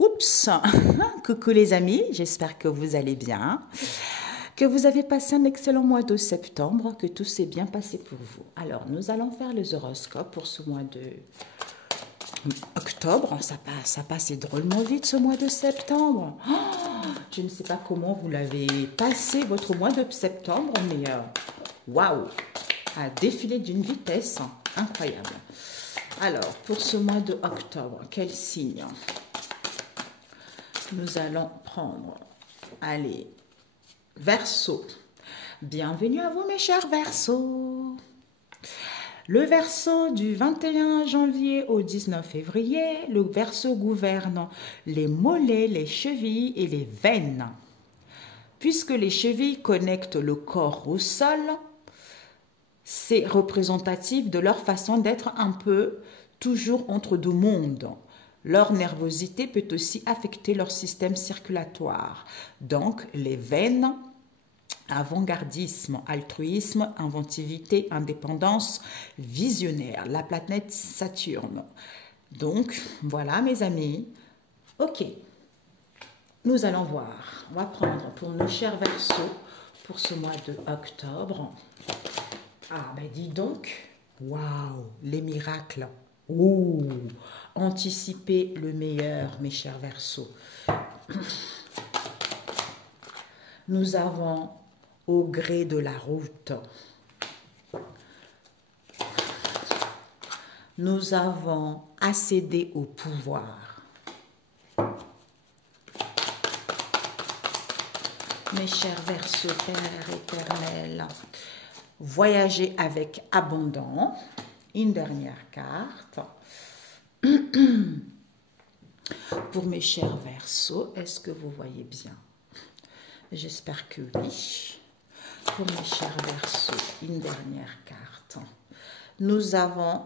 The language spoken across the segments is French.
Oups, coucou les amis, j'espère que vous allez bien, que vous avez passé un excellent mois de septembre, que tout s'est bien passé pour vous. Alors, nous allons faire les horoscopes pour ce mois de octobre. Ça passe drôlement vite ce mois de septembre. Oh, je ne sais pas comment vous l'avez passé votre mois de septembre, mais waouh, a défilé d'une vitesse incroyable. Alors, pour ce mois de octobre, quel signe? Nous allons prendre, allez, Verseau. Bienvenue à vous mes chers Verseaux. Le Verseau du 21 janvier au 19 février, le Verseau gouverne les mollets, les chevilles et les veines. Puisque les chevilles connectent le corps au sol, c'est représentatif de leur façon d'être un peu toujours entre deux mondes. Leur nervosité peut aussi affecter leur système circulatoire. Donc, les veines, avant-gardisme, altruisme, inventivité, indépendance, visionnaire, la planète Saturne. Donc, voilà mes amis. Ok, nous allons voir. On va prendre pour nos chers Verseaux, pour ce mois de octobre. Ah, ben dis donc, waouh, les miracles. Ouh, anticipez le meilleur, mes chers Verseaux. Nous avons au gré de la route. Nous avons accédé au pouvoir. Mes chers Verseaux, Père éternel, voyager avec abandon. Une dernière carte. Pour mes chers Verseaux, est-ce que vous voyez bien? J'espère que oui. Pour mes chers Verseaux, une dernière carte. Nous avons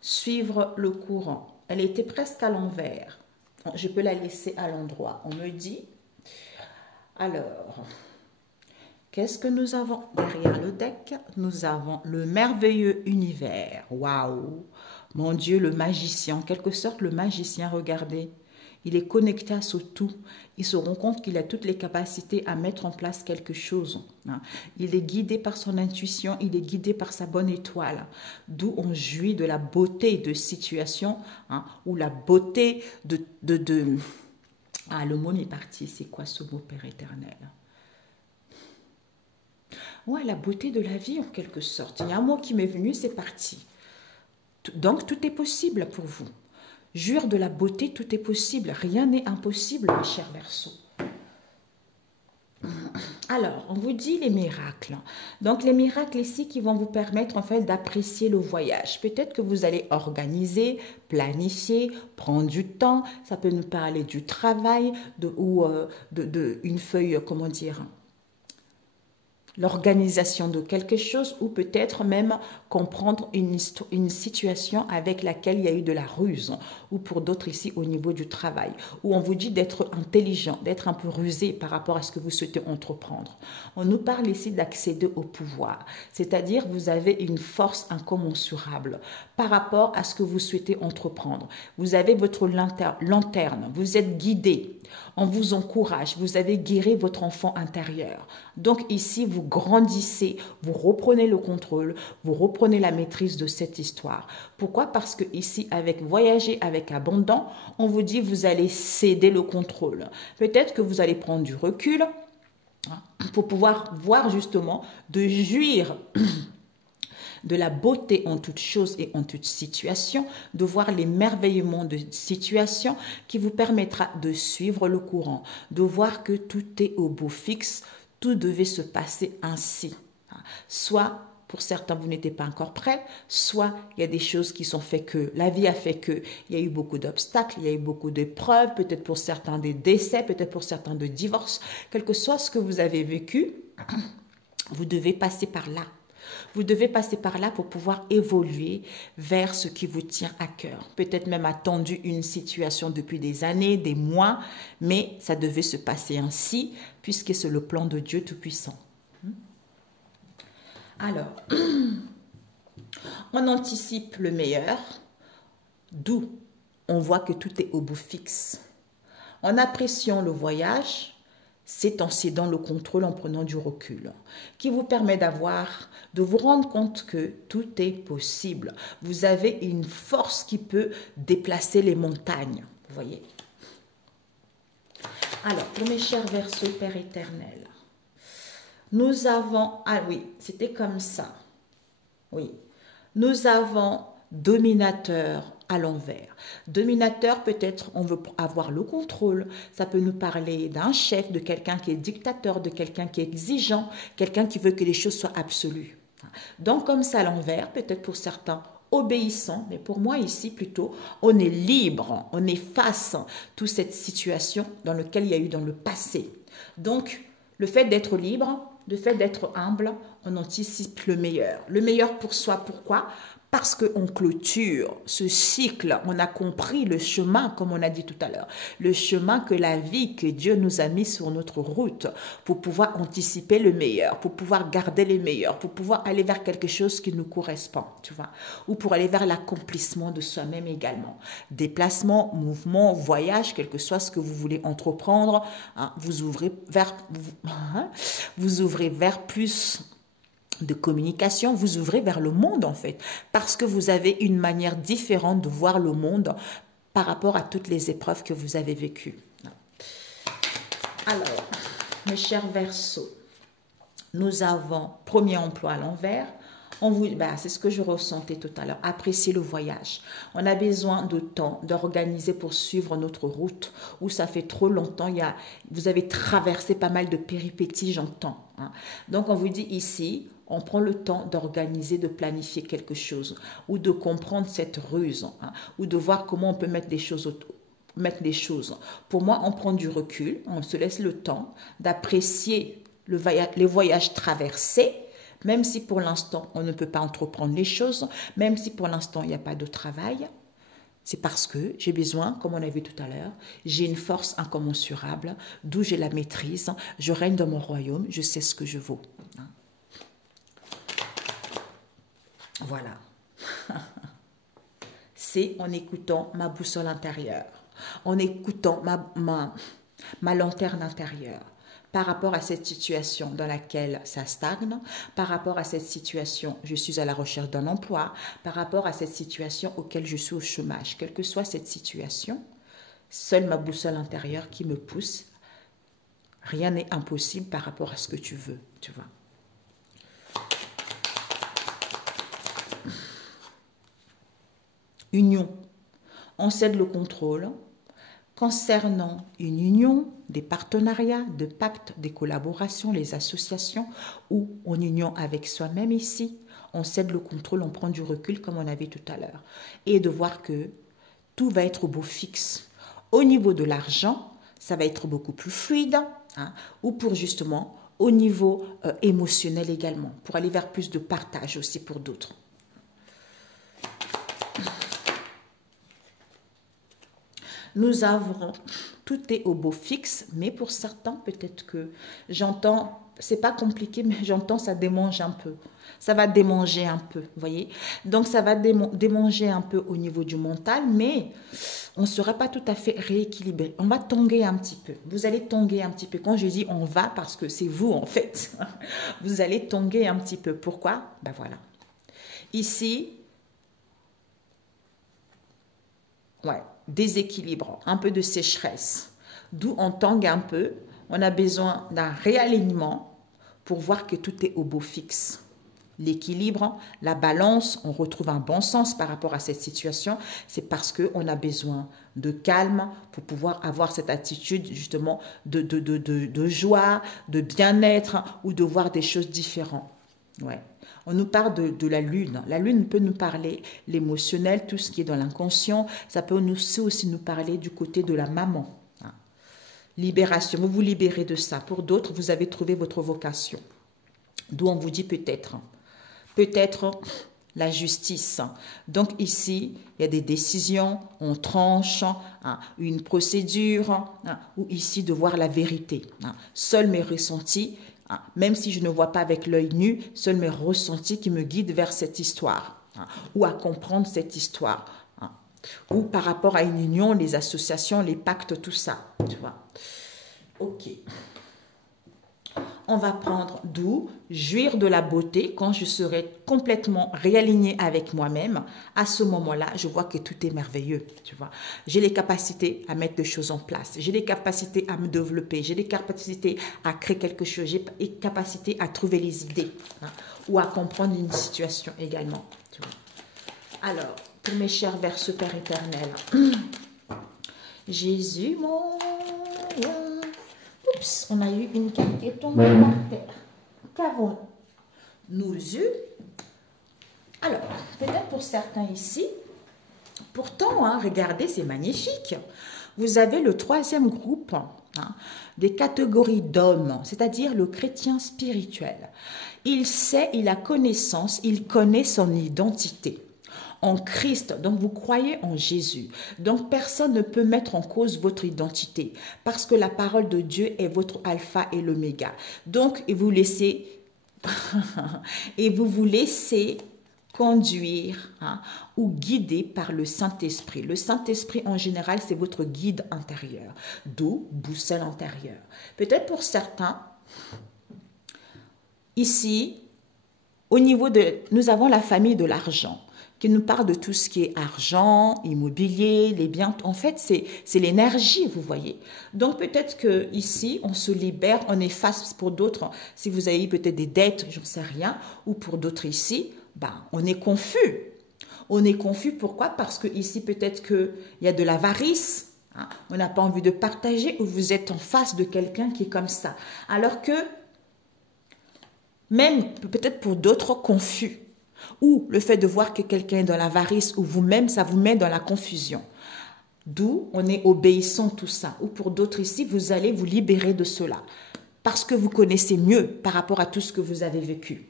suivre le courant. Elle était presque à l'envers. Je peux la laisser à l'endroit. On me dit. Alors, qu'est-ce que nous avons derrière le deck? Nous avons le merveilleux univers. Waouh! Mon Dieu, le magicien. En quelque sorte, le magicien, regardez. Il est connecté à ce tout. Il se rend compte qu'il a toutes les capacités à mettre en place quelque chose. Il est guidé par son intuition. Il est guidé par sa bonne étoile. D'où on jouit de la beauté de situation, ou la beauté de... Ah, le mot m'est parti. C'est quoi ce mot, Père éternel? Ouais, la beauté de la vie en quelque sorte. Il y a un mot qui m'est venu, c'est parti. Donc, tout est possible pour vous. Jure de la beauté, tout est possible. Rien n'est impossible, mes chers Verseaux. Alors, on vous dit les miracles. Donc, les miracles ici qui vont vous permettre en fait d'apprécier le voyage. Peut-être que vous allez organiser, planifier, prendre du temps. Ça peut nous parler du travail ou une feuille, comment dire, l'organisation de quelque chose ou peut-être même comprendre une situation avec laquelle il y a eu de la ruse ou pour d'autres ici au niveau du travail où on vous dit d'être intelligent, d'être un peu rusé par rapport à ce que vous souhaitez entreprendre. On nous parle ici d'accéder au pouvoir, c'est-à-dire vous avez une force incommensurable par rapport à ce que vous souhaitez entreprendre. Vous avez votre lanterne, vous êtes guidé, on vous encourage, vous avez guéri votre enfant intérieur. Donc ici, vous grandissez, vous reprenez le contrôle, vous reprenez la maîtrise de cette histoire. Pourquoi? Parce que ici, avec voyager avec abondant, on vous dit vous allez céder le contrôle. Peut-être que vous allez prendre du recul pour pouvoir voir justement, de jouir de la beauté en toute chose et en toute situation, de voir l'émerveillement de situation qui vous permettra de suivre le courant, de voir que tout est au beau fixe, tout devait se passer ainsi. Soit, pour certains, vous n'étiez pas encore prêts, soit il y a des choses qui sont faites que, la vie a fait que, il y a eu beaucoup d'obstacles, il y a eu beaucoup d'épreuves, peut-être pour certains des décès, peut-être pour certains de divorces, quel que soit ce que vous avez vécu, vous devez passer par là. Vous devez passer par là pour pouvoir évoluer vers ce qui vous tient à cœur. Peut-être même attendu une situation depuis des années, des mois, mais ça devait se passer ainsi puisque c'est le plan de Dieu Tout-Puissant. Alors, on anticipe le meilleur, d'où on voit que tout est au bout fixe. En appréciant le voyage, c'est en cédant le contrôle, en prenant du recul, qui vous permet de vous rendre compte que tout est possible. Vous avez une force qui peut déplacer les montagnes, vous voyez. Alors, pour mes chers Verseaux, Père éternel, nous avons, ah oui, c'était comme ça, oui, nous avons dominateur à l'envers. Dominateur, peut-être on veut avoir le contrôle, ça peut nous parler d'un chef, de quelqu'un qui est dictateur, de quelqu'un qui est exigeant, quelqu'un qui veut que les choses soient absolues. Donc comme ça à l'envers, peut-être pour certains, obéissant, mais pour moi ici plutôt, on est libre, on est face à toute cette situation dans laquelle il y a eu dans le passé. Donc le fait d'être libre, le fait d'être humble, on anticipe le meilleur pour soi. Pourquoi? Parce qu'on clôture ce cycle, on a compris le chemin, comme on a dit tout à l'heure, le chemin que la vie, que Dieu nous a mis sur notre route pour pouvoir anticiper le meilleur, pour pouvoir garder le meilleur, pour pouvoir aller vers quelque chose qui nous correspond, tu vois, ou pour aller vers l'accomplissement de soi-même également. Déplacement, mouvement, voyage, quel que soit ce que vous voulez entreprendre, hein, vous ouvrez vers plus de communication, vous ouvrez vers le monde en fait, parce que vous avez une manière différente de voir le monde par rapport à toutes les épreuves que vous avez vécues. Alors, mes chers Verseaux, nous avons premier emploi à l'envers. C'est ce que je ressentais tout à l'heure, apprécier le voyage. On a besoin de temps, d'organiser pour suivre notre route, où ça fait trop longtemps, vous avez traversé pas mal de péripéties, j'entends. Hein. Donc on vous dit ici, on prend le temps d'organiser, de planifier quelque chose, ou de comprendre cette ruse, hein, ou de voir comment on peut mettre des choses Pour moi, on prend du recul, on se laisse le temps d'apprécier les voyages traversés, même si pour l'instant, on ne peut pas entreprendre les choses, même si pour l'instant, il n'y a pas de travail, c'est parce que j'ai besoin, comme on a vu tout à l'heure, j'ai une force incommensurable, d'où j'ai la maîtrise, je règne dans mon royaume, je sais ce que je vaux. Voilà. C'est en écoutant ma boussole intérieure, en écoutant ma lanterne intérieure, par rapport à cette situation dans laquelle ça stagne, par rapport à cette situation, je suis à la recherche d'un emploi, par rapport à cette situation auquel je suis au chômage. Quelle que soit cette situation, seule ma boussole intérieure qui me pousse. Rien n'est impossible par rapport à ce que tu veux, tu vois. Union. On cède le contrôle. Concernant une union, des partenariats, des pactes, des collaborations, les associations ou en union avec soi-même ici, on cède le contrôle, on prend du recul comme on avait tout à l'heure. Et de voir que tout va être au beau fixe. Au niveau de l'argent, ça va être beaucoup plus fluide, hein, ou pour justement au niveau émotionnel également, pour aller vers plus de partage aussi pour d'autres. Nous avons, tout est au beau fixe, mais pour certains, peut-être que j'entends, c'est pas compliqué, mais j'entends ça démange un peu. Ça va démanger un peu, vous voyez. Donc, ça va démanger un peu au niveau du mental, mais on ne sera pas tout à fait rééquilibré. On va tanguer un petit peu. Vous allez tanguer un petit peu. Quand je dis on va, parce que c'est vous, en fait. Vous allez tanguer un petit peu. Pourquoi? Ben voilà. Ici, ouais, déséquilibre, un peu de sécheresse. D'où on tangue un peu. On a besoin d'un réalignement pour voir que tout est au beau fixe. L'équilibre, la balance, on retrouve un bon sens par rapport à cette situation. C'est parce qu'on a besoin de calme pour pouvoir avoir cette attitude justement de joie, de bien-être ou de voir des choses différentes. Ouais. On nous parle de la lune. La lune peut nous parler l'émotionnel, tout ce qui est dans l'inconscient. Ça peut aussi nous parler du côté de la maman. Libération, vous vous libérez de ça. Pour d'autres, vous avez trouvé votre vocation. D'où on vous dit peut-être la justice. Donc ici, il y a des décisions, on tranche, une procédure, ou ici de voir la vérité. Seuls mes ressentis, même si je ne vois pas avec l'œil nu, seuls mes ressentis qui me guident vers cette histoire, ou à comprendre cette histoire, ou par rapport à une union, les associations, les pactes, tout ça. tu vois. Ok. On va prendre d'où jouir de la beauté quand je serai complètement réalignée avec moi-même. À ce moment-là, je vois que tout est merveilleux, tu vois. J'ai les capacités à mettre des choses en place. J'ai les capacités à me développer. J'ai les capacités à créer quelque chose. J'ai les capacités à trouver les idées, hein, ou à comprendre une situation également, tu vois. Alors, pour mes chers Verseaux Père éternel, Jésus, mon... Oups, on a eu une carte qui est tombée par terre. Qu'avons-nous eu? Alors, peut-être pour certains ici, pourtant, hein, regardez, c'est magnifique. Vous avez le troisième groupe, hein, des catégories d'hommes, c'est-à-dire le chrétien spirituel. Il sait, il a connaissance, il connaît son identité en Christ, donc vous croyez en Jésus. Donc personne ne peut mettre en cause votre identité parce que la parole de Dieu est votre alpha et l'oméga. Donc et vous vous laissez conduire, hein, ou guider par le Saint-Esprit. Le Saint-Esprit en général, c'est votre guide intérieur, d'où boussole intérieure. Peut-être pour certains, ici, au niveau de, nous avons la famille de l'argent, qui nous parle de tout ce qui est argent, immobilier, les biens. En fait, c'est l'énergie, vous voyez. Donc, peut-être que ici, on se libère, on efface pour d'autres. Si vous avez peut-être des dettes, j'en sais rien, ou pour d'autres ici, ben, on est confus. On est confus, pourquoi? Parce que ici, peut-être qu'il y a de l'avarice, hein, on n'a pas envie de partager, ou vous êtes en face de quelqu'un qui est comme ça. Alors que, même peut-être pour d'autres, confus. Ou le fait de voir que quelqu'un est dans l'avarice ou vous-même, ça vous met dans la confusion. D'où on est obéissant tout ça. Ou pour d'autres ici, vous allez vous libérer de cela. Parce que vous connaissez mieux par rapport à tout ce que vous avez vécu.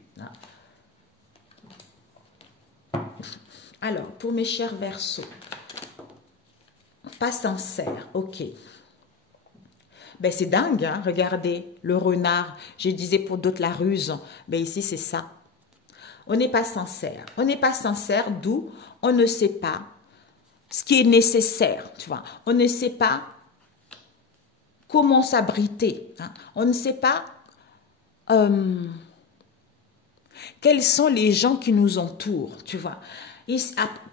Alors, pour mes chers Verseaux, pas sincère, ok. Ben c'est dingue, hein? Regardez, le renard, je disais pour d'autres la ruse, ben ici c'est ça. On n'est pas sincère. On n'est pas sincère, d'où on ne sait pas ce qui est nécessaire, tu vois. On ne sait pas comment s'abriter. Hein. On ne sait pas quels sont les gens qui nous entourent, tu vois.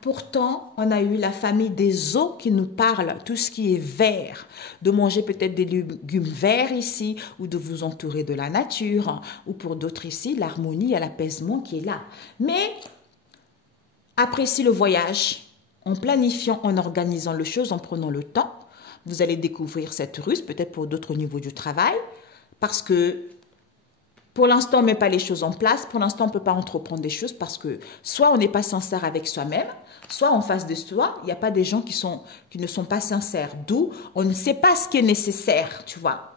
Pourtant, on a eu la famille des eaux qui nous parle, tout ce qui est vert, de manger peut-être des légumes verts ici, ou de vous entourer de la nature, ou pour d'autres ici, l'harmonie et l'apaisement qui est là. Mais, appréciez le voyage, en planifiant, en organisant les choses, en prenant le temps, vous allez découvrir cette ruse, peut-être pour d'autres au niveau du travail, parce que pour l'instant, on ne met pas les choses en place. Pour l'instant, on ne peut pas entreprendre des choses parce que soit on n'est pas sincère avec soi-même, soit en face de soi, il n'y a pas des gens qui ne sont pas sincères. D'où on ne sait pas ce qui est nécessaire, tu vois.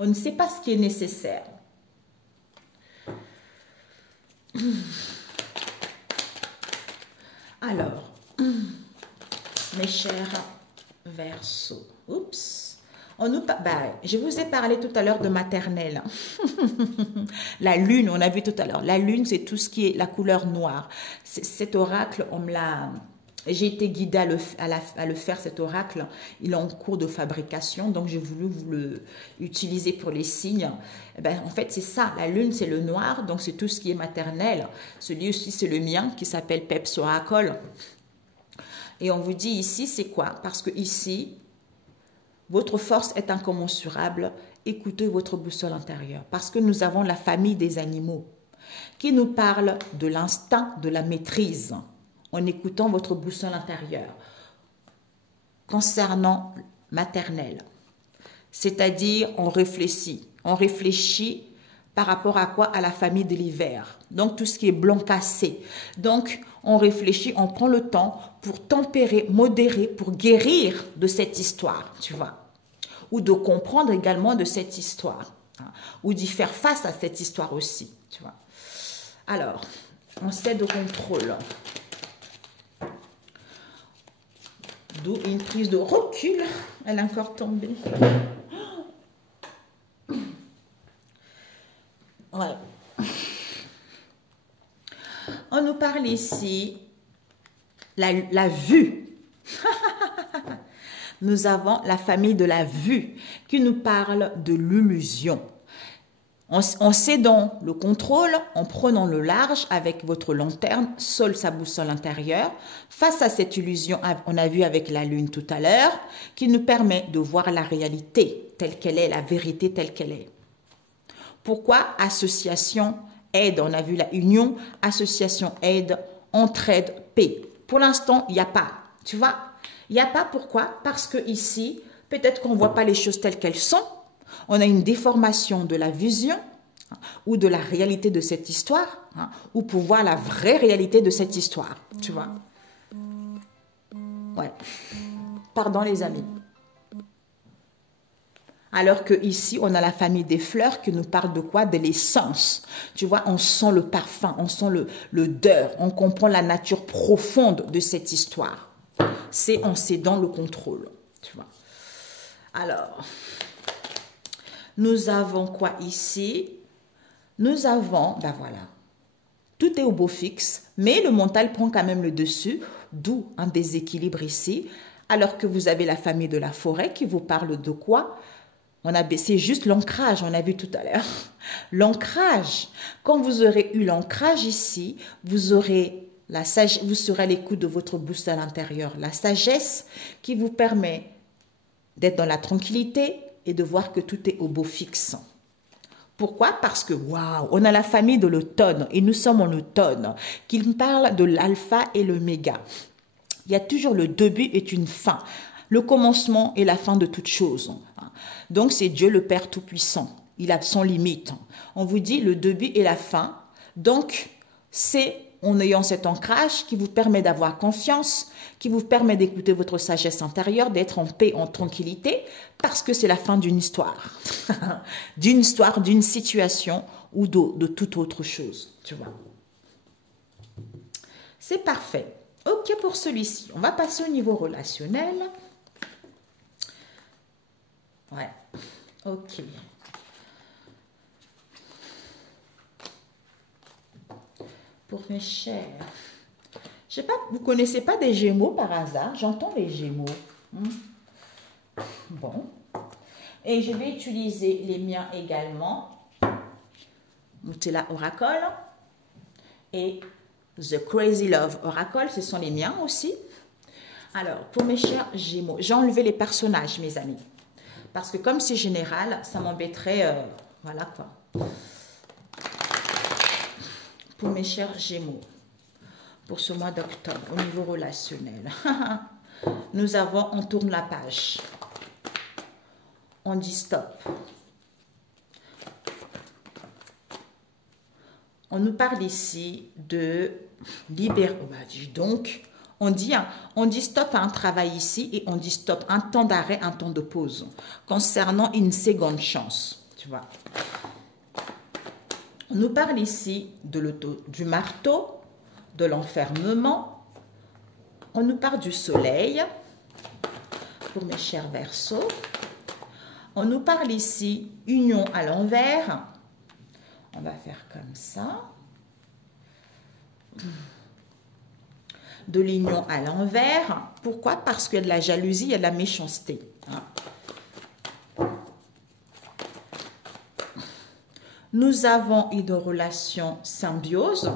On ne sait pas ce qui est nécessaire. Alors, mes chers Verseaux, oups. Je vous ai parlé tout à l'heure de maternelle. La lune, on a vu tout à l'heure. La lune, c'est tout ce qui est la couleur noire. Cet oracle, j'ai été guidée à le faire, cet oracle. Il est en cours de fabrication, donc j'ai voulu vous le utiliser pour les signes. En fait, c'est ça. La lune, c'est le noir, donc c'est tout ce qui est maternel. Celui aussi, c'est le mien, qui s'appelle Peps Oracle. Et on vous dit ici, c'est quoi? Parce que ici, votre force est incommensurable. Écoutez votre boussole intérieure. Parce que nous avons la famille des animaux qui nous parle de l'instinct, de la maîtrise, en écoutant votre boussole intérieure. Concernant maternelle, c'est-à-dire on réfléchit. On réfléchit par rapport à quoi? À la famille de l'hiver. Donc, tout ce qui est blanc cassé. Donc, on réfléchit, on prend le temps pour tempérer, modérer, pour guérir de cette histoire, tu vois. Ou de comprendre également de cette histoire. Hein, ou d'y faire face à cette histoire aussi, tu vois. Alors, on sait de contrôle. D'où une prise de recul. Elle est encore tombée. Ouais. On nous parle ici la vue. Nous avons la famille de la vue qui nous parle de l'illusion. En cédant le contrôle, en prenant le large avec votre lanterne, seule sa boussole intérieure, face à cette illusion, on a vu avec la lune tout à l'heure, qui nous permet de voir la réalité telle qu'elle est, la vérité telle qu'elle est. Pourquoi association, aide, on a vu la union, association, aide, entraide, paix. Pour l'instant, il n'y a pas, tu vois, il n'y a pas. Pourquoi? Parce que ici, peut-être qu'on ne voit pas les choses telles qu'elles sont. On a une déformation de la vision ou de la réalité de cette histoire, ou pour voir la vraie réalité de cette histoire, tu vois. Ouais. Pardon les amis. Alors que ici, on a la famille des fleurs qui nous parle de quoi? De l'essence. Tu vois, on sent le parfum, on sent l'odeur, on comprend la nature profonde de cette histoire. C'est en cédant le contrôle, tu vois. Alors, nous avons quoi ici? Nous avons, ben voilà, tout est au beau fixe, mais le mental prend quand même le dessus, d'où un déséquilibre ici, alors que vous avez la famille de la forêt qui vous parle de quoi? C'est juste l'ancrage, on a vu tout à l'heure. L'ancrage, quand vous aurez eu l'ancrage ici, vous aurez la sagesse, vous serez à l'écoute de votre boussole intérieure, la sagesse qui vous permet d'être dans la tranquillité et de voir que tout est au beau fixe. Pourquoi? Parce que, waouh, on a la famille de l'automne et nous sommes en automne, qui parle de l'alpha et l'oméga. Il y a toujours le début et une fin, le commencement et la fin de toute chose. Donc, c'est Dieu le Père Tout-Puissant. Il a sans limite. On vous dit le début et la fin. Donc, c'est en ayant cet ancrage qui vous permet d'avoir confiance, qui vous permet d'écouter votre sagesse intérieure, d'être en paix, en tranquillité, parce que c'est la fin d'une histoire. d'une situation ou de toute autre chose, tu vois. C'est parfait. Ok pour celui-ci. On va passer au niveau relationnel. Ouais, ok. Pour mes chers, je sais pas, vous connaissez pas des Gémeaux par hasard? J'entends les Gémeaux. Bon. Et je vais utiliser les miens également. Mutela Oracle et The Crazy Love Oracle, ce sont les miens aussi. Alors, pour mes chers Gémeaux, j'ai enlevé les personnages, mes amis. Parce que comme c'est général, ça m'embêterait, voilà quoi. Pour mes chers Gémeaux, pour ce mois d'octobre, au niveau relationnel, nous avons, on tourne la page. On dit stop. On nous parle ici de libérer. Oh bah, dis donc, on dit stop à un travail ici et on dit stop, un temps d'arrêt, un temps de pause, concernant une seconde chance, tu vois. On nous parle ici du marteau, de l'enfermement. On nous parle du soleil, pour mes chers Verseaux. On nous parle ici union à l'envers. On va faire comme ça. De l'union à l'envers. Pourquoi? Parce qu'il y a de la jalousie, il y a de la méchanceté. Nous avons une relation symbiose.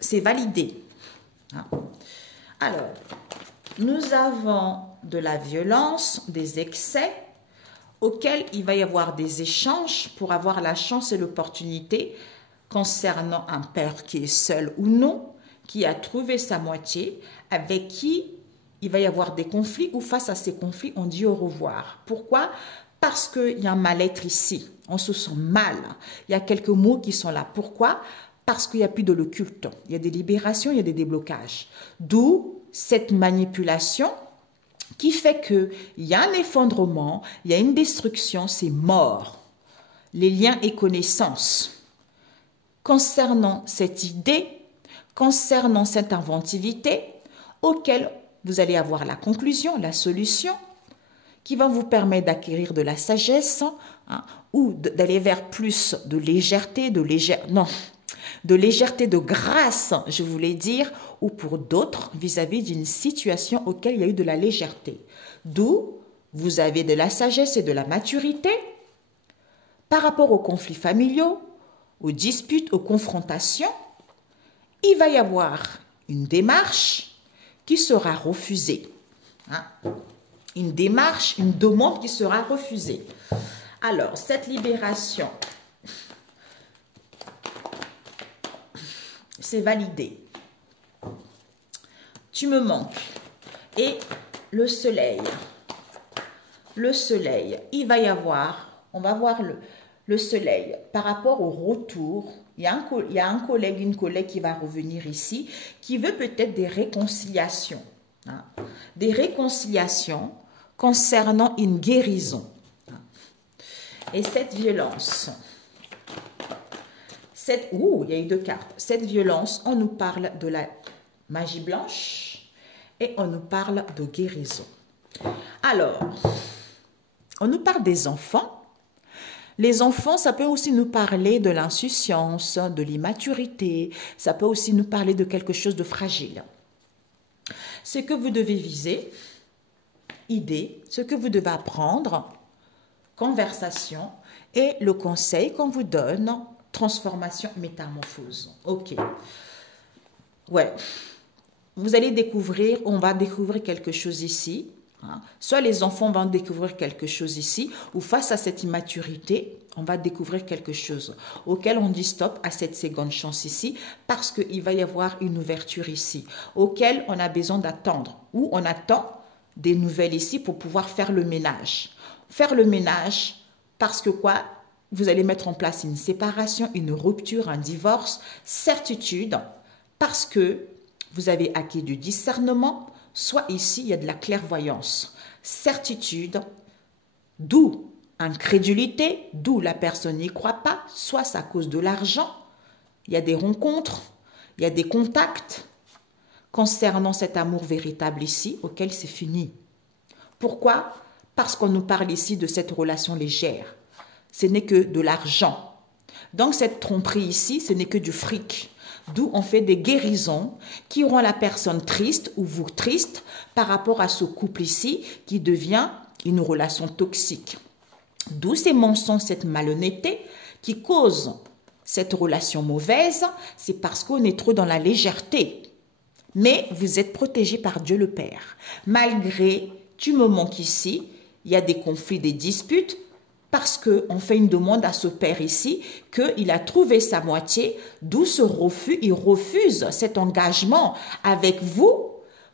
C'est validé. Alors, nous avons de la violence, des excès, auxquels il va y avoir des échanges pour avoir la chance et l'opportunité concernant un père qui est seul ou non, qui a trouvé sa moitié, avec qui il va y avoir des conflits ou face à ces conflits, on dit au revoir. Pourquoi? Parce qu'il y a un mal-être ici. On se sent mal. Il y a quelques mots qui sont là. Pourquoi? Parce qu'il n'y a plus de l'occulte. Il y a des libérations, il y a des déblocages. D'où cette manipulation qui fait qu'il y a un effondrement, il y a une destruction, c'est mort. Les liens et connaissances. Concernant cette idée, concernant cette inventivité, auquel vous allez avoir la conclusion, la solution, qui va vous permettre d'acquérir de la sagesse ou d'aller vers plus de légèreté, de légèreté, de grâce, je voulais dire, ou pour d'autres, vis-à-vis d'une situation auquel il y a eu de la légèreté. D'où vous avez de la sagesse et de la maturité par rapport aux conflits familiaux, aux disputes, aux confrontations. Il va y avoir une démarche qui sera refusée. Hein? Une démarche, une demande qui sera refusée. Alors, cette libération, c'est validé. Tu me manques. Et le soleil, il va y avoir, on va voir le soleil par rapport au retour. Il y a un collègue, une collègue qui va revenir ici, qui veut peut-être des réconciliations. Hein, des réconciliations concernant une guérison. Et cette violence, il y a eu 2 cartes. Cette violence, on nous parle de la magie blanche et on nous parle de guérison. Alors, on nous parle des enfants. Les enfants, ça peut aussi nous parler de l'insouciance, de l'immaturité. Ça peut aussi nous parler de quelque chose de fragile. Ce que vous devez viser, idée, ce que vous devez apprendre, conversation et le conseil qu'on vous donne, transformation, métamorphose. Ok. Ouais. Vous allez découvrir, on va découvrir quelque chose ici. Hein. Soit les enfants vont découvrir quelque chose ici, ou face à cette immaturité, on va découvrir quelque chose auquel on dit stop à cette seconde chance ici, parce qu'il va y avoir une ouverture ici, auquel on a besoin d'attendre, ou on attend des nouvelles ici pour pouvoir faire le ménage. Faire le ménage parce que quoi? Vous allez mettre en place une séparation, une rupture, un divorce, certitude, parce que vous avez acquis du discernement, soit ici, il y a de la clairvoyance. Certitude, d'où incrédulité, d'où la personne n'y croit pas, soit c'est à cause de l'argent, il y a des rencontres, il y a des contacts concernant cet amour véritable ici, auquel c'est fini. Pourquoi? Parce qu'on nous parle ici de cette relation légère. Ce n'est que de l'argent. Donc cette tromperie ici, ce n'est que du fric. D'où on fait des guérisons qui rend la personne triste ou vous triste par rapport à ce couple ici qui devient une relation toxique. D'où ces mensonges, cette malhonnêteté qui cause cette relation mauvaise, c'est parce qu'on est trop dans la légèreté. Mais vous êtes protégé par Dieu le Père. Malgré, tu me manques ici, il y a des conflits, des disputes, parce qu'on fait une demande à ce père ici, qu'il a trouvé sa moitié, d'où ce refus, il refuse cet engagement avec vous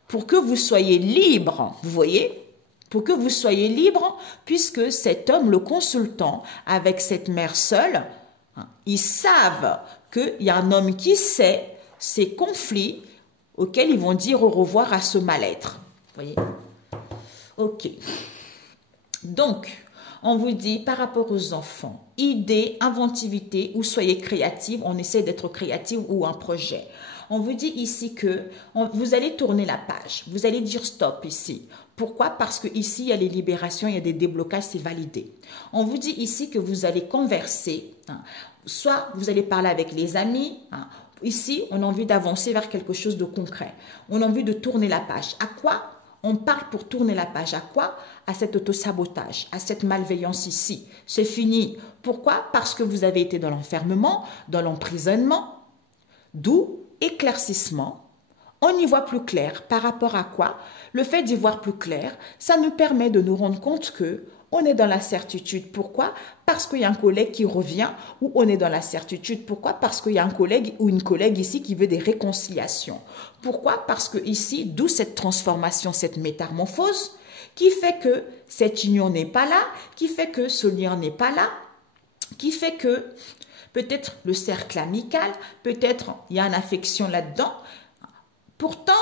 pour que vous soyez libre, vous voyez, pour que vous soyez libre, puisque cet homme, le consultant, avec cette mère seule, ils savent qu'il y a un homme qui sait ces conflits auxquels ils vont dire au revoir à ce mal-être, vous voyez. Ok. Donc, on vous dit par rapport aux enfants, idée, inventivité ou soyez créative, on essaie d'être créative ou un projet. On vous dit ici que vous allez tourner la page, vous allez dire stop ici. Pourquoi? Parce que ici il y a les libérations, il y a des déblocages, c'est validé. On vous dit ici que vous allez converser, hein, soit vous allez parler avec les amis, hein. Ici on a envie d'avancer vers quelque chose de concret, on a envie de tourner la page. À quoi? On parle pour tourner la page. À quoi? À cet autosabotage, à cette malveillance ici. C'est fini. Pourquoi? Parce que vous avez été dans l'enfermement, dans l'emprisonnement. D'où éclaircissement. On y voit plus clair. Par rapport à quoi? Le fait d'y voir plus clair, ça nous permet de nous rendre compte que on est dans la certitude. Pourquoi? Parce qu'il y a un collègue qui revient ou on est dans la certitude. Pourquoi? Parce qu'il y a un collègue ou une collègue ici qui veut des réconciliations. Pourquoi? Parce que ici, d'où cette transformation, cette métamorphose qui fait que cette union n'est pas là, qui fait que ce lien n'est pas là, qui fait que peut-être le cercle amical, peut-être il y a une affection là-dedans. Pourtant,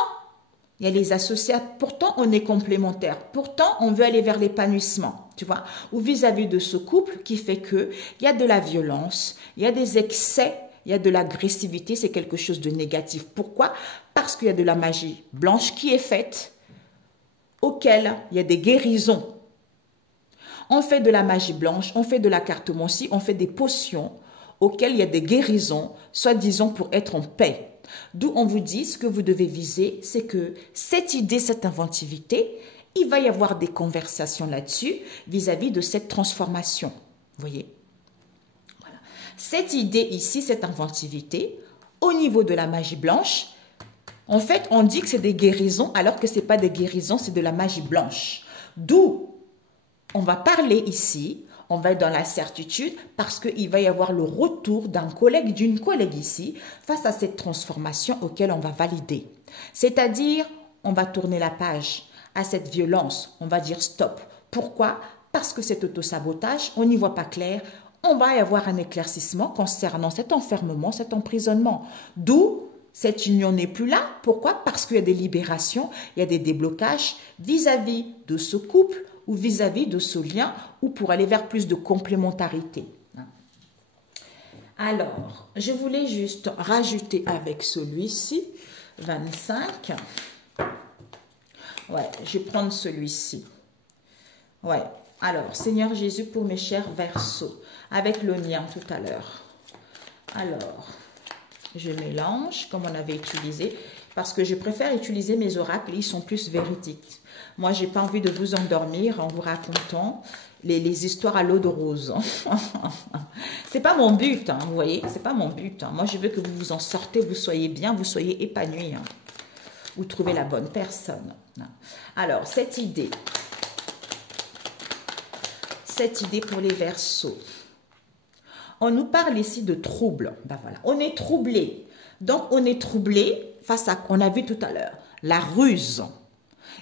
il y a les associés, pourtant on est complémentaires, pourtant on veut aller vers l'épanouissement, tu vois, ou vis-à-vis de ce couple qui fait que il y a de la violence, il y a des excès, il y a de l'agressivité, c'est quelque chose de négatif. Pourquoi? Parce qu'il y a de la magie blanche qui est faite, auquel il y a des guérisons. On fait de la magie blanche, on fait de la cartomancie, on fait des potions auxquelles il y a des guérisons, soi-disant pour être en paix. D'où on vous dit, ce que vous devez viser, c'est que cette idée, cette inventivité, il va y avoir des conversations là-dessus vis-à-vis de cette transformation. Vous voyez? Voilà. Cette idée ici, cette inventivité, au niveau de la magie blanche, en fait, on dit que c'est des guérisons alors que ce n'est pas des guérisons, c'est de la magie blanche. D'où on va parler ici, on va être dans la certitude parce qu'il va y avoir le retour d'un collègue, d'une collègue ici, face à cette transformation auquel on va valider. C'est-à-dire, on va tourner la page à cette violence, on va dire stop. Pourquoi? Parce que cet autosabotage, on n'y voit pas clair, on va y avoir un éclaircissement concernant cet enfermement, cet emprisonnement. D'où cette union n'est plus là. Pourquoi? Parce qu'il y a des libérations, il y a des déblocages vis-à-vis de ce couple ou vis-à-vis de ce lien ou pour aller vers plus de complémentarité. Alors, je voulais juste rajouter avec celui-ci, 25. Ouais, je vais prendre celui-ci. Ouais, alors, Seigneur Jésus pour mes chers Verseaux, avec le mien tout à l'heure. Alors, je mélange comme on avait utilisé parce que je préfère utiliser mes oracles, ils sont plus véridiques. Moi, j'ai pas envie de vous endormir en vous racontant les histoires à l'eau de rose. C'est pas mon but, hein, vous voyez, c'est pas mon but. Hein. Moi, je veux que vous vous en sortez, vous soyez bien, vous soyez épanouis. Hein. Vous trouvez la bonne personne. Alors, cette idée pour les Verseaux. On nous parle ici de trouble. Ben voilà, on est troublé. Donc, on est troublé face à, on a vu tout à l'heure, la ruse.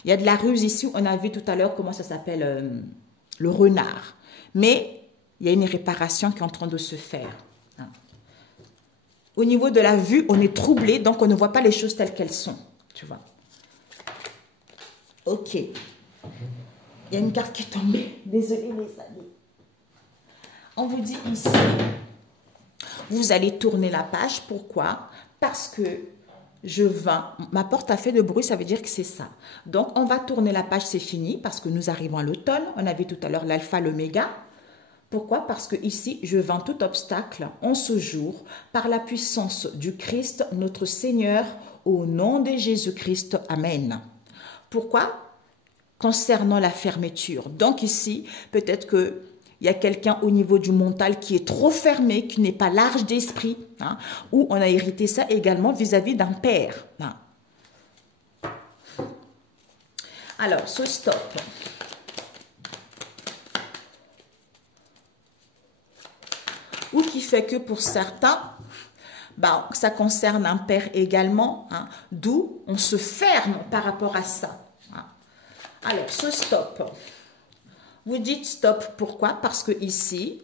Il y a de la ruse ici, on a vu tout à l'heure comment ça s'appelle, le renard. Mais il y a une réparation qui est en train de se faire. Au niveau de la vue, on est troublé, donc on ne voit pas les choses telles qu'elles sont. Tu vois. Ok. Il y a une carte qui est tombée. Désolée les amis. On vous dit ici, vous allez tourner la page. Pourquoi? Parce que ma porte a fait de bruit, ça veut dire que c'est ça. Donc, on va tourner la page, c'est fini, parce que nous arrivons à l'automne. On avait tout à l'heure l'alpha, l'oméga. Pourquoi? Parce que ici, je vins tout obstacle en ce jour par la puissance du Christ, notre Seigneur, au nom de Jésus-Christ. Amen. Pourquoi? Concernant la fermeture. Donc ici, peut-être que il y a quelqu'un au niveau du mental qui est trop fermé, qui n'est pas large d'esprit, hein, ou on a hérité ça également vis-à-vis d'un père. Hein. Alors, ce stop. Ou qui fait que pour certains, bah, ça concerne un père également, hein, d'où on se ferme par rapport à ça. Hein. Alors, ce stop. Vous dites stop, pourquoi? Parce que ici,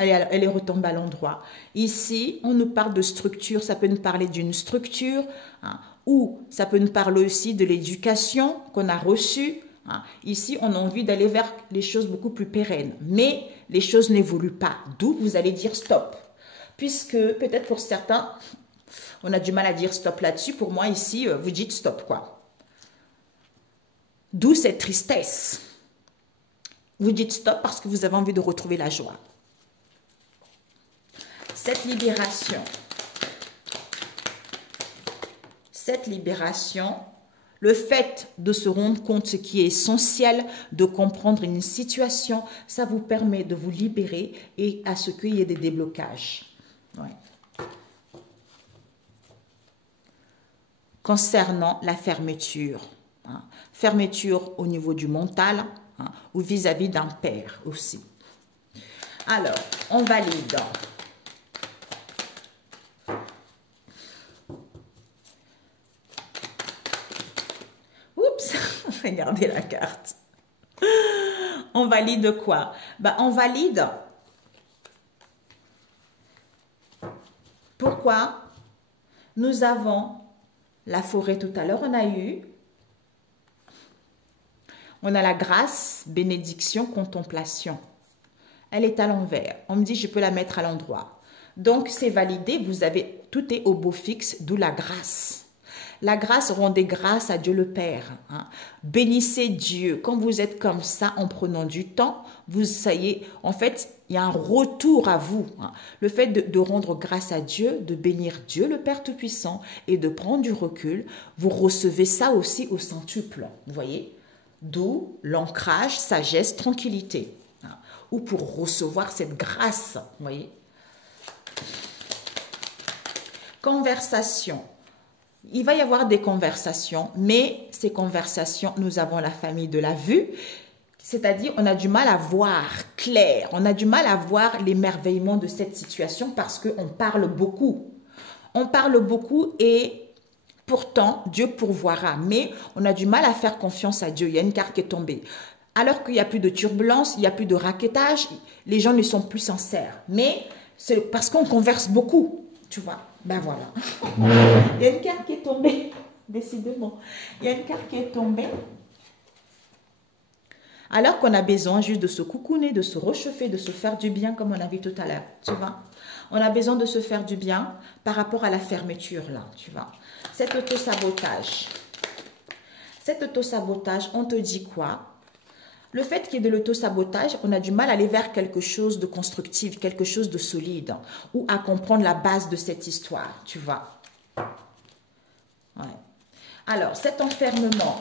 elle est retombée à l'endroit. Ici, on nous parle de structure, ça peut nous parler d'une structure, hein, ou ça peut nous parler aussi de l'éducation qu'on a reçue. Hein. Ici, on a envie d'aller vers les choses beaucoup plus pérennes, mais les choses n'évoluent pas. D'où vous allez dire stop. Puisque peut-être pour certains, on a du mal à dire stop là-dessus. Pour moi, ici, vous dites stop, quoi. D'où cette tristesse. Vous dites stop parce que vous avez envie de retrouver la joie. Cette libération, le fait de se rendre compte ce qui est essentiel, de comprendre une situation, ça vous permet de vous libérer et à ce qu'il y ait des déblocages. Ouais. Concernant la fermeture, hein, fermeture au niveau du mental, hein, ou vis-à-vis d'un père aussi. Alors, on valide. Oups, regardez la carte. On valide quoi? Ben, on valide. Pourquoi? Nous avons la forêt tout à l'heure, on a eu. On a la grâce, bénédiction, contemplation. Elle est à l'envers. On me dit, je peux la mettre à l'endroit. Donc, c'est validé. Vous avez, tout est au beau fixe, d'où la grâce. La grâce, rendez grâce à Dieu le Père. Hein. Bénissez Dieu. Quand vous êtes comme ça, en prenant du temps, vous savez, en fait, il y a un retour à vous. Hein. Le fait de rendre grâce à Dieu, de bénir Dieu le Père Tout-Puissant et de prendre du recul, vous recevez ça aussi au centuple. Vous voyez? D'où l'ancrage, sagesse, tranquillité. Hein, ou pour recevoir cette grâce, vous voyez. Conversation. Il va y avoir des conversations, mais ces conversations, nous avons la famille de la vue, c'est-à-dire on a du mal à voir clair, on a du mal à voir l'émerveillement de cette situation parce qu'on parle beaucoup. On parle beaucoup et pourtant Dieu pourvoira, mais on a du mal à faire confiance à Dieu. Il y a une carte qui est tombée. Alors qu'il n'y a plus de turbulence, il n'y a plus de raquettage, les gens ne sont plus sincères. Mais c'est parce qu'on converse beaucoup, tu vois. Ben voilà. Il y a une carte qui est tombée, décidément. Il y a une carte qui est tombée. Alors qu'on a besoin juste de se coucouner, de se réchauffer, de se faire du bien, comme on a vu tout à l'heure, tu vois. On a besoin de se faire du bien par rapport à la fermeture, là, tu vois. Cet autosabotage. Cet autosabotage, on te dit quoi? Le fait qu'il y ait de l'autosabotage, on a du mal à aller vers quelque chose de constructif, quelque chose de solide, ou à comprendre la base de cette histoire, tu vois. Ouais. Alors, cet enfermement,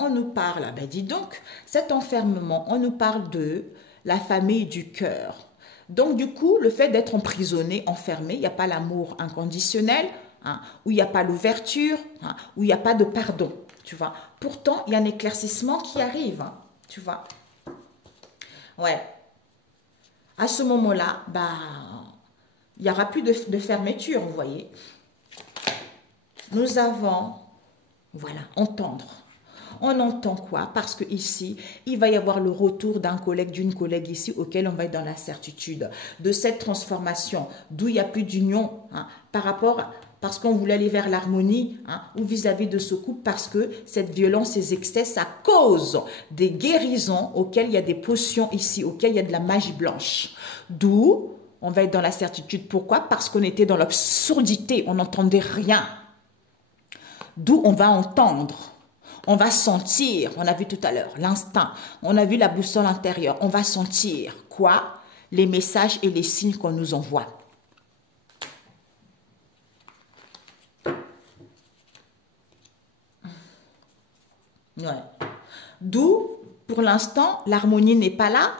on nous parle, ben dis donc, cet enfermement, on nous parle de la famille du cœur. Donc, du coup, le fait d'être emprisonné, enfermé, il n'y a pas l'amour inconditionnel, hein, où il n'y a pas l'ouverture, hein, où il n'y a pas de pardon. Tu vois. Pourtant, il y a un éclaircissement qui arrive, hein, tu vois. Ouais. À ce moment-là, bah, il n'y aura plus de fermeture, vous voyez. Nous avons, voilà, entendre. On entend quoi? Parce que ici, il va y avoir le retour d'un collègue, d'une collègue ici, auquel on va être dans la certitude de cette transformation, d'où il n'y a plus d'union, hein, par rapport à... Parce qu'on voulait aller vers l'harmonie, hein, ou vis-à-vis de ce couple, parce que cette violence, ces excès, ça cause des guérisons auxquelles il y a des potions ici, auxquelles il y a de la magie blanche. D'où on va être dans la certitude. Pourquoi? Parce qu'on était dans l'absurdité, on n'entendait rien. D'où on va entendre, on va sentir, on a vu tout à l'heure, l'instinct, on a vu la boussole intérieure, on va sentir quoi? Les messages et les signes qu'on nous envoie. Ouais. D'où, pour l'instant, l'harmonie n'est pas là,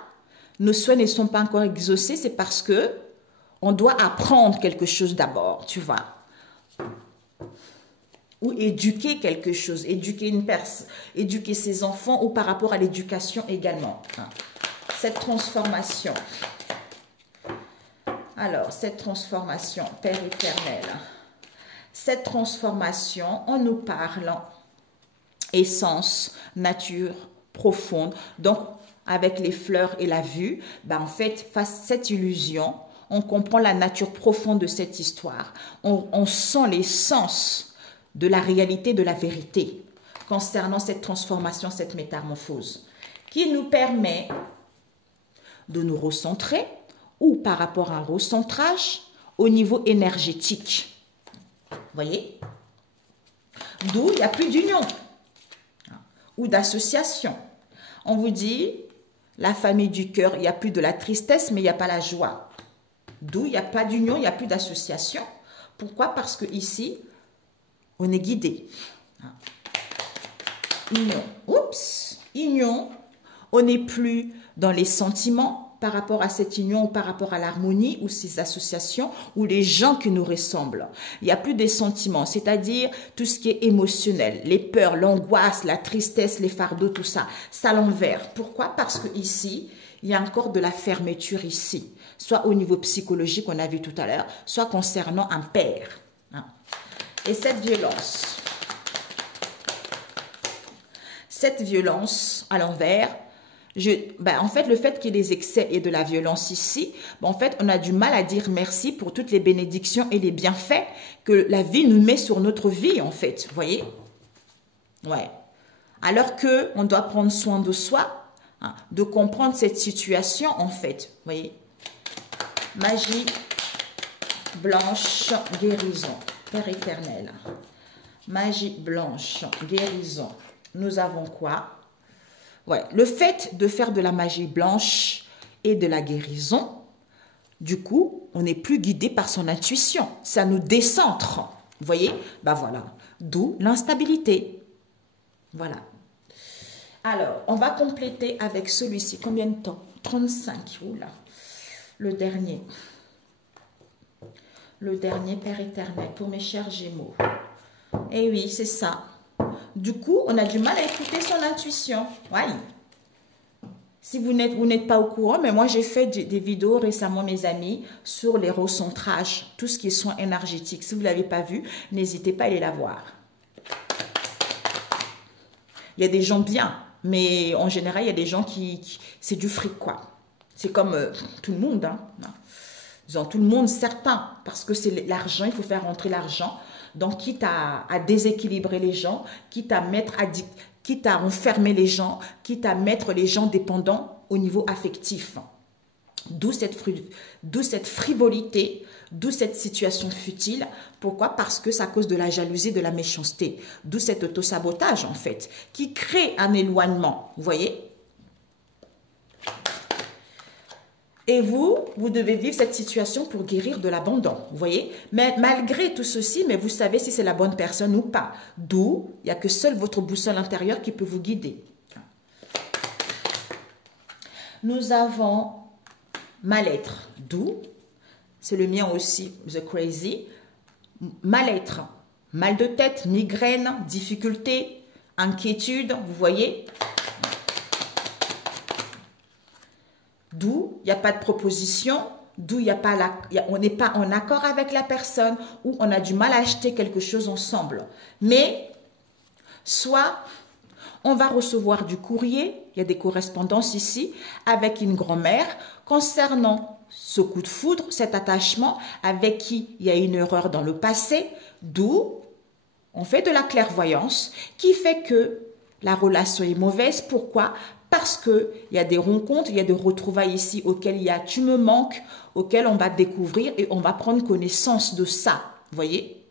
nos souhaits ne sont pas encore exaucés, c'est parce que on doit apprendre quelque chose d'abord, tu vois. Ou éduquer quelque chose, éduquer une personne, éduquer ses enfants ou par rapport à l'éducation également. Cette transformation. Alors, cette transformation, Père éternel, cette transformation, en nous parlant essence, nature profonde. Donc, avec les fleurs et la vue, ben en fait, face à cette illusion, on comprend la nature profonde de cette histoire. On sent l'essence de la réalité, de la vérité, concernant cette transformation, cette métamorphose, qui nous permet de nous recentrer ou par rapport à un recentrage au niveau énergétique. Vous voyez? D'où il n'y a plus d'union ou d'association. On vous dit, la famille du cœur, il n'y a plus de la tristesse, mais il n'y a pas la joie. D'où il n'y a pas d'union, il n'y a plus d'association. Pourquoi? Parce que ici, on est guidé. Union. Oups. Union. On n'est plus dans les sentiments par rapport à cette union ou par rapport à l'harmonie ou ces associations ou les gens qui nous ressemblent. Il n'y a plus des sentiments, c'est-à-dire tout ce qui est émotionnel, les peurs, l'angoisse, la tristesse, les fardeaux, tout ça. Ça l'envers. Pourquoi? Parce que ici, il y a encore de la fermeture ici, soit au niveau psychologique, on a vu tout à l'heure, soit concernant un père. Et cette violence à l'envers, en fait, le fait qu'il y ait des excès et de la violence ici, en fait, on a du mal à dire merci pour toutes les bénédictions et les bienfaits que la vie nous met sur notre vie, en fait. Vous voyez? Ouais. Alors qu'on doit prendre soin de soi, hein, de comprendre cette situation, en fait. Vous voyez? Magie blanche, guérison. Père éternel. Magie blanche, guérison. Nous avons quoi? Ouais, le fait de faire de la magie blanche et de la guérison, du coup, on n'est plus guidé par son intuition. Ça nous décentre. Vous voyez? Ben voilà. D'où l'instabilité. Voilà. Alors, on va compléter avec celui-ci. Combien de temps? 35. Oula. Le dernier. Le dernier, Père éternel, pour mes chers Gémeaux. Eh oui, c'est ça. Du coup, on a du mal à écouter son intuition. Oui. Si vous n'êtes pas au courant, mais moi, j'ai fait des vidéos récemment, mes amis, sur les recentrages, tout ce qui est soins énergétiques. Si vous ne l'avez pas vu, n'hésitez pas à aller la voir. Il y a des gens bien, mais en général, il y a des gens c'est du fric, quoi. C'est comme tout le monde, hein. Disons, tout le monde, certains, parce que c'est l'argent, il faut faire rentrer l'argent. Donc, quitte à déséquilibrer les gens, quitte à enfermer les gens, quitte à mettre les gens dépendants au niveau affectif. D'où cette frivolité, d'où cette situation futile. Pourquoi? Parce que c'est à cause de la jalousie, de la méchanceté. D'où cet autosabotage, en fait, qui crée un éloignement. Vous voyez? Et vous devez vivre cette situation pour guérir de l'abandon, vous voyez. Mais malgré tout ceci, mais vous savez si c'est la bonne personne ou pas. D'où, il n'y a que seul votre boussole intérieure qui peut vous guider. Nous avons mal-être, d'où, c'est le mien aussi, The Crazy. Mal-être, mal de tête, migraine, difficulté, inquiétude, vous voyez. D'où il n'y a pas de proposition, d'où on n'est pas en accord avec la personne, ou on a du mal à acheter quelque chose ensemble. Mais, soit on va recevoir du courrier, il y a des correspondances ici, avec une grand-mère, concernant ce coup de foudre, cet attachement, avec qui il y a une erreur dans le passé, d'où on fait de la clairvoyance, qui fait que la relation est mauvaise. Pourquoi? Parce qu'il y a des rencontres, il y a des retrouvailles ici auxquelles il y a « tu me manques », auxquelles on va découvrir et on va prendre connaissance de ça, vous voyez.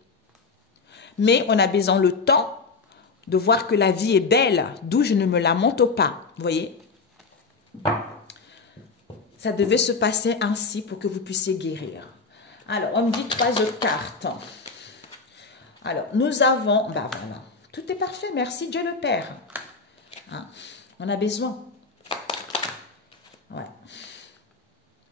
Mais on a besoin le temps de voir que la vie est belle, d'où je ne me lamente pas, vous voyez. Ça devait se passer ainsi pour que vous puissiez guérir. Alors, on me dit 3 autres cartes. Alors, nous avons, voilà, tout est parfait, merci Dieu le Père. Hein? On a besoin. Ouais.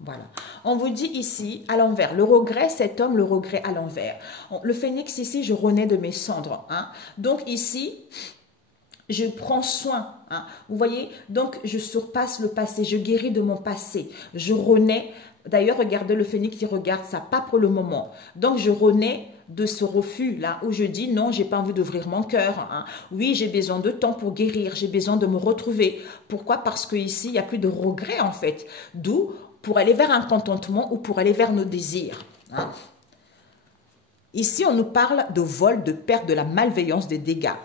Voilà. On vous dit ici, à l'envers, le regret, cet homme, le regret à l'envers. Le phénix ici, je renais de mes cendres. Hein. Donc ici, je prends soin. Hein. Vous voyez, donc je surpasse le passé, je guéris de mon passé. Je renais. D'ailleurs, regardez le phénix qui regarde ça, pas pour le moment. Donc je renais de ce refus-là où je dis non, j'ai pas envie d'ouvrir mon cœur. Hein. Oui, j'ai besoin de temps pour guérir, j'ai besoin de me retrouver. Pourquoi? Parce qu'ici, il n'y a plus de regret en fait. D'où pour aller vers un contentement ou pour aller vers nos désirs. Hein. Ici, on nous parle de vol, de perte, de la malveillance, des dégâts.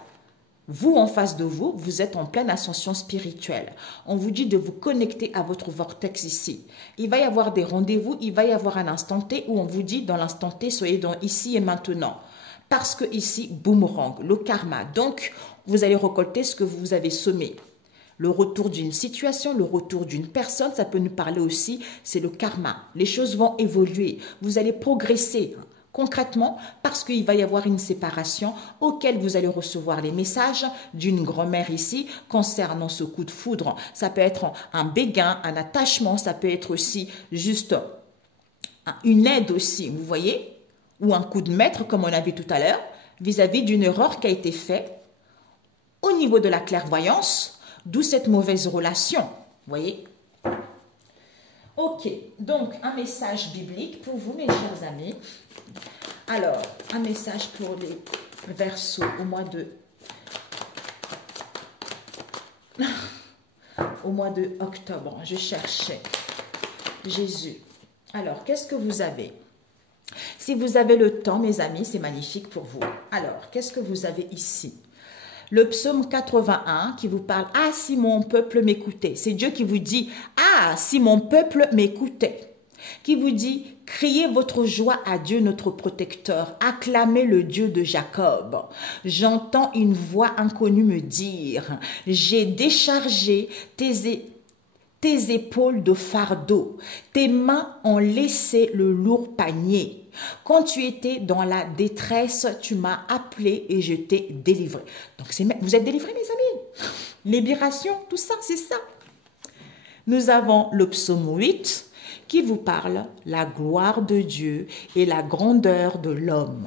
Vous, en face de vous, vous êtes en pleine ascension spirituelle. On vous dit de vous connecter à votre vortex ici. Il va y avoir des rendez-vous, il va y avoir un instant T où on vous dit dans l'instant T, soyez dans ici et maintenant. Parce que ici, boomerang, le karma. Donc, vous allez récolter ce que vous avez semé. Le retour d'une situation, le retour d'une personne, ça peut nous parler aussi, c'est le karma. Les choses vont évoluer, vous allez progresser. Concrètement, parce qu'il va y avoir une séparation auquel vous allez recevoir les messages d'une grand-mère ici concernant ce coup de foudre. Ça peut être un béguin, un attachement, ça peut être aussi juste une aide aussi, vous voyez, ou un coup de maître comme on a vu tout à l'heure, vis-à-vis d'une erreur qui a été faite au niveau de la clairvoyance, d'où cette mauvaise relation, vous voyez. Ok, donc un message biblique pour vous, mes chers amis. Alors, un message pour les Verseaux au mois de octobre. Je cherchais Jésus. Alors, qu'est-ce que vous avez? Si vous avez le temps, mes amis, c'est magnifique pour vous. Alors, qu'est-ce que vous avez ici? Le psaume 81 qui vous parle « Ah, si mon peuple m'écoutait ». C'est Dieu qui vous dit « Ah, si mon peuple m'écoutait ». Qui vous dit « Criez votre joie à Dieu notre protecteur, acclamez le Dieu de Jacob. J'entends une voix inconnue me dire « J'ai déchargé tes épaules de fardeau, tes mains ont laissé le lourd panier. » Quand tu étais dans la détresse, tu m'as appelé et je t'ai délivré. Donc, vous êtes délivrés, mes amis. Libération, tout ça, c'est ça. Nous avons le psaume 8 qui vous parle la gloire de Dieu et la grandeur de l'homme.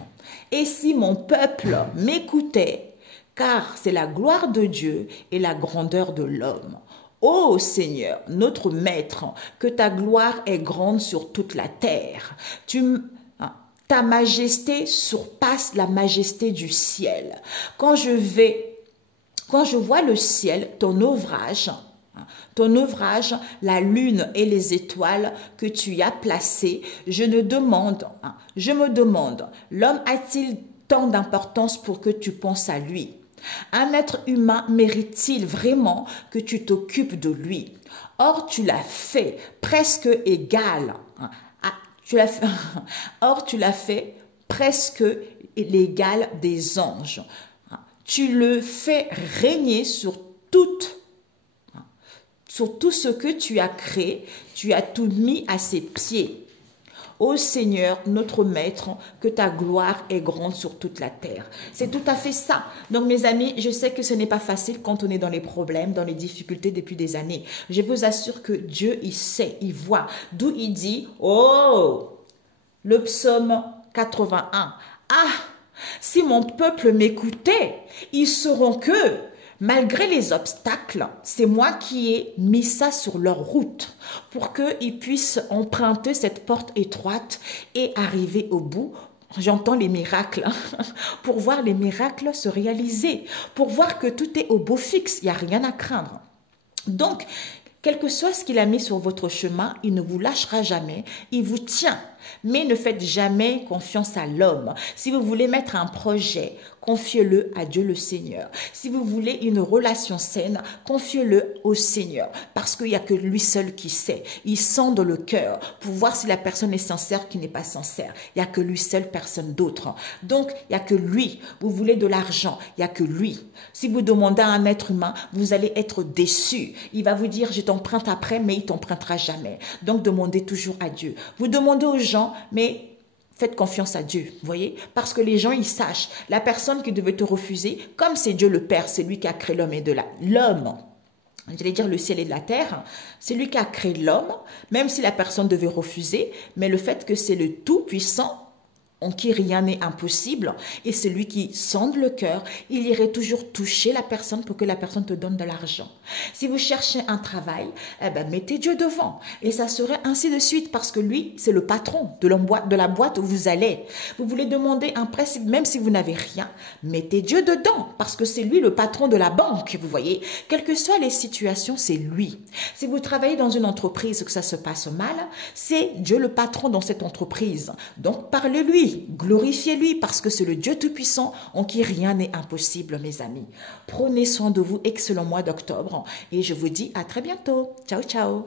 Et si mon peuple m'écoutait, car c'est la gloire de Dieu et la grandeur de l'homme. Ô Seigneur, notre Maître, que ta gloire est grande sur toute la terre. Ta majesté surpasse la majesté du ciel. Quand je vois le ciel, ton ouvrage, la lune et les étoiles que tu y as placées, je me demande, l'homme a-t-il tant d'importance pour que tu penses à lui? Un être humain mérite-t-il vraiment que tu t'occupes de lui? Or, tu l'as fait presque égal. Or, tu l'as fait presque l'égal des anges. Tu le fais régner sur tout ce que tu as créé. Tu as tout mis à ses pieds. Ô Seigneur, notre Maître, que ta gloire est grande sur toute la terre. C'est tout à fait ça. Donc, mes amis, je sais que ce n'est pas facile quand on est dans les problèmes, dans les difficultés depuis des années. Je vous assure que Dieu, il sait, il voit. D'où il dit, oh, le psaume 81. Ah, si mon peuple m'écoutait, ils sauront que, malgré les obstacles, c'est moi qui ai mis ça sur leur route pour qu'ils puissent emprunter cette porte étroite et arriver au bout. J'entends les miracles, pour voir les miracles se réaliser, pour voir que tout est au beau fixe, il n'y a rien à craindre. Donc, quel que soit ce qu'il a mis sur votre chemin, il ne vous lâchera jamais, il vous tient. Mais ne faites jamais confiance à l'homme. Si vous voulez mettre un projet, confiez-le à Dieu le Seigneur. Si vous voulez une relation saine, confiez-le au Seigneur. Parce qu'il n'y a que lui seul qui sait. Il sonde le cœur pour voir si la personne est sincère ou qui n'est pas sincère. Il n'y a que lui seul, personne d'autre. Donc, il n'y a que lui. Vous voulez de l'argent, il n'y a que lui. Si vous demandez à un être humain, vous allez être déçu. Il va vous dire, je t'emprunte après, mais il ne t'empruntera jamais. Donc, demandez toujours à Dieu. Vous demandez aux gens, mais faites confiance à Dieu, vous voyez, parce que les gens, ils sachent, la personne qui devait te refuser, comme c'est Dieu le Père, c'est lui qui a créé l'homme et l'homme, j'allais dire le ciel et la terre, c'est lui qui a créé l'homme, même si la personne devait refuser, mais le fait que c'est le Tout-Puissant, en qui rien n'est impossible, et c'est lui qui sonde le cœur, il irait toujours toucher la personne pour que la personne te donne de l'argent. Si vous cherchez un travail, eh ben, mettez Dieu devant, et ça serait ainsi de suite, parce que lui, c'est le patron de la boîte où vous allez. Vous voulez demander un prêt, même si vous n'avez rien, mettez Dieu dedans, parce que c'est lui le patron de la banque, vous voyez. Quelles que soient les situations, c'est lui. Si vous travaillez dans une entreprise, que ça se passe mal, c'est Dieu le patron dans cette entreprise. Donc, parlez-lui. Glorifiez-lui parce que c'est le Dieu Tout-Puissant en qui rien n'est impossible, mes amis. Prenez soin de vous, excellent mois d'octobre, et je vous dis à très bientôt. Ciao, ciao.